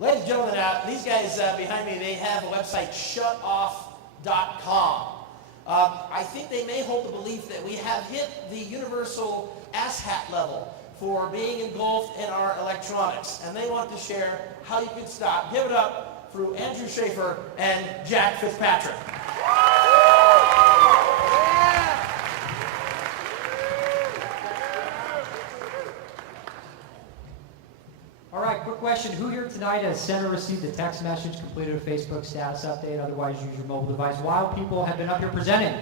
Ladies and gentlemen, these guys behind me, they have a website, shutoff.com. I think they may hold the belief that we have hit the universal asshat level for being engulfed in our electronics, and they want to share how you can stop. Give it up for Andrew Schaefer and Jack Fitzpatrick. All right, quick question. Who here tonight has sent or received a text message, completed a Facebook status update, otherwise use your mobile device while people have been up here presenting?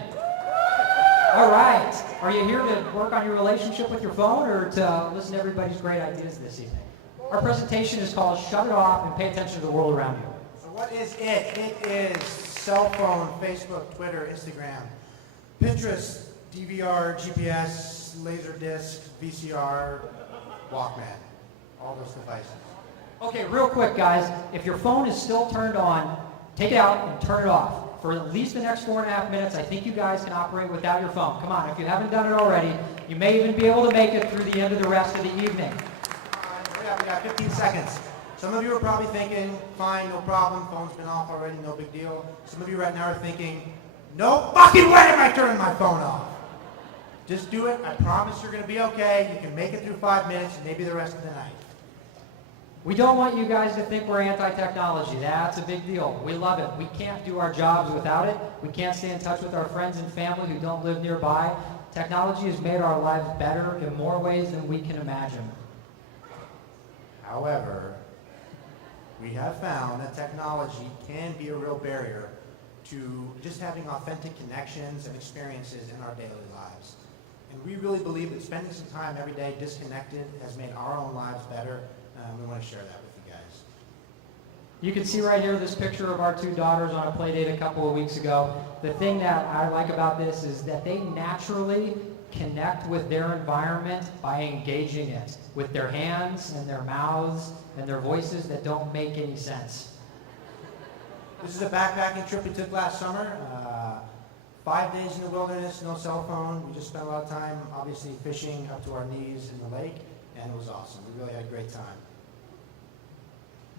All right. Are you here to work on your relationship with your phone or to listen to everybody's great ideas this evening? Our presentation is called Shut It Off and Pay Attention to the World Around You. So what is it? It is cell phone, Facebook, Twitter, Instagram, Pinterest, DVR, GPS, Laserdisc, VCR, Walkman. All those devices. Okay, real quick, guys. If your phone is still turned on, take it out and turn it off. For at least the next 4.5 minutes, I think you guys can operate without your phone. Come on, if you haven't done it already, you may even be able to make it through the end of the rest of the evening. We got 15 seconds. Some of you are probably thinking, fine, no problem, phone's been off already, no big deal. Some of you right now are thinking, no fucking way am I turning my phone off. Just do it. I promise you're going to be okay. You can make it through 5 minutes and maybe the rest of the night. We don't want you guys to think we're anti-technology. That's a big deal. We love it. We can't do our jobs without it. We can't stay in touch with our friends and family who don't live nearby. Technology has made our lives better in more ways than we can imagine. However, we have found that technology can be a real barrier to just having authentic connections and experiences in our daily lives. And we really believe that spending some time every day disconnected has made our own lives better. We want to share that with you guys. You can see right here this picture of our two daughters on a play date a couple of weeks ago. The thing that I like about this is that they naturally connect with their environment by engaging it with their hands and their mouths and their voices that don't make any sense. This is a backpacking trip we took last summer. 5 days in the wilderness, no cell phone. We just spent a lot of time, obviously, fishing up to our knees in the lake, and it was awesome. We really had a great time.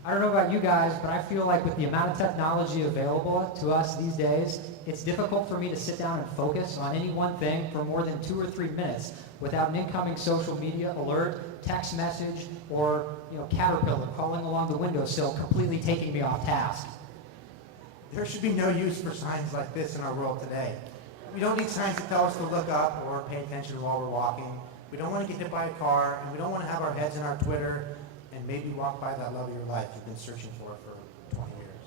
I don't know about you guys, but I feel like with the amount of technology available to us these days, it's difficult for me to sit down and focus on any one thing for more than 2 or 3 minutes without an incoming social media alert, text message, or caterpillar crawling along the windowsill completely taking me off task. There should be no use for signs like this in our world today. We don't need signs to tell us to look up or pay attention while we're walking. We don't want to get hit by a car, and we don't want to have our heads in our Twitter and maybe walk by that love of your life you've been searching for 20 years.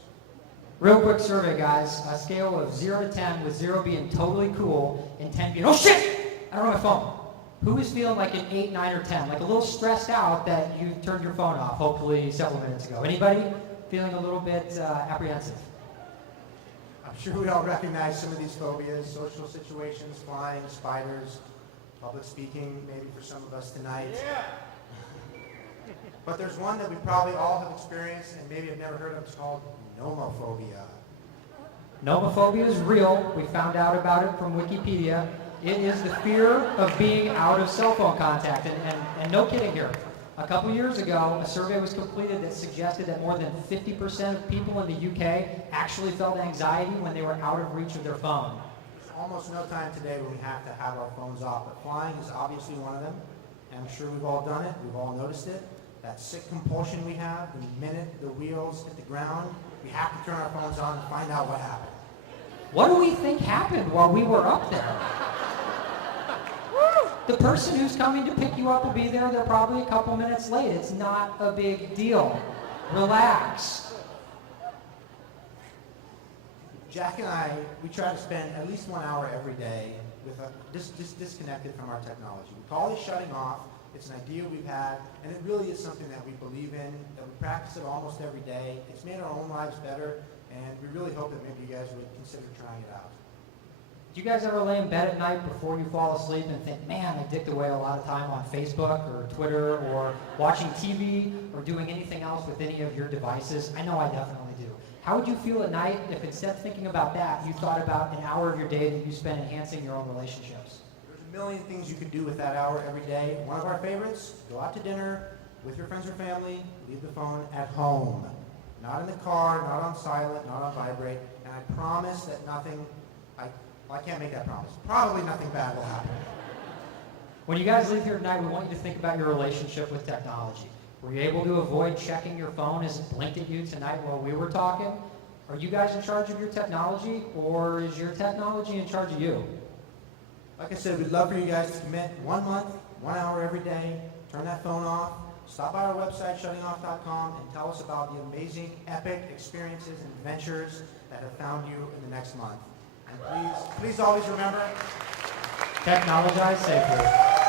Real quick survey, guys. A scale of 0 to 10, with 0 being totally cool and 10 being, oh shit, I don't have my phone. Who is feeling like an 8, 9, or 10? Like a little stressed out that you turned your phone off, hopefully several minutes ago. Anybody feeling a little bit apprehensive? I'm sure we all recognize some of these phobias, social situations, flying, spiders, public speaking, maybe for some of us tonight. Yeah. But there's one that we probably all have experienced and maybe have never heard of. It's called nomophobia. Nomophobia is real. We found out about it from Wikipedia. It is the fear of being out of cell phone contact. And no kidding here. A couple years ago, a survey was completed that suggested that more than 50% of people in the UK actually felt anxiety when they were out of reach of their phone. There's almost no time today when we have to have our phones off, but flying is obviously one of them. And I'm sure we've all done it. We've all noticed it. That sick compulsion we have, the minute the wheels hit the ground, we have to turn our phones on and find out what happened. What do we think happened while we were up there? The person who's coming to pick you up will be there. They're probably a couple minutes late. It's not a big deal. Relax. Jack and I, we try to spend at least 1 hour every day with disconnected from our technology. We call it shutting off. It's an idea we've had, and it really is something that we believe in, that we practice it almost every day. It's made our own lives better, and we really hope that maybe you guys would consider trying it out. Do you guys ever lay in bed at night before you fall asleep and think, man, I dicked away a lot of time on Facebook or Twitter or watching TV or doing anything else with any of your devices? I know I definitely do. How would you feel at night if instead of thinking about that, you thought about an hour of your day that you spent enhancing your own relationships? There's a million things you could do with that hour every day. One of our favorites, go out to dinner with your friends or family, leave the phone at home. not in the car, not on silent, not on vibrate, and I promise that nothing, I can't make that promise. Probably nothing bad will happen. When you guys leave here tonight, we want you to think about your relationship with technology. Were you able to avoid checking your phone as it blinked at you tonight while we were talking? Are you guys in charge of your technology, or is your technology in charge of you? Like I said, we'd love for you guys to commit 1 month, 1 hour every day, turn that phone off, stop by our website, shuttingoff.com, and tell us about the amazing, epic experiences and adventures that have found you in the next month. And please always remember, Technologize safely.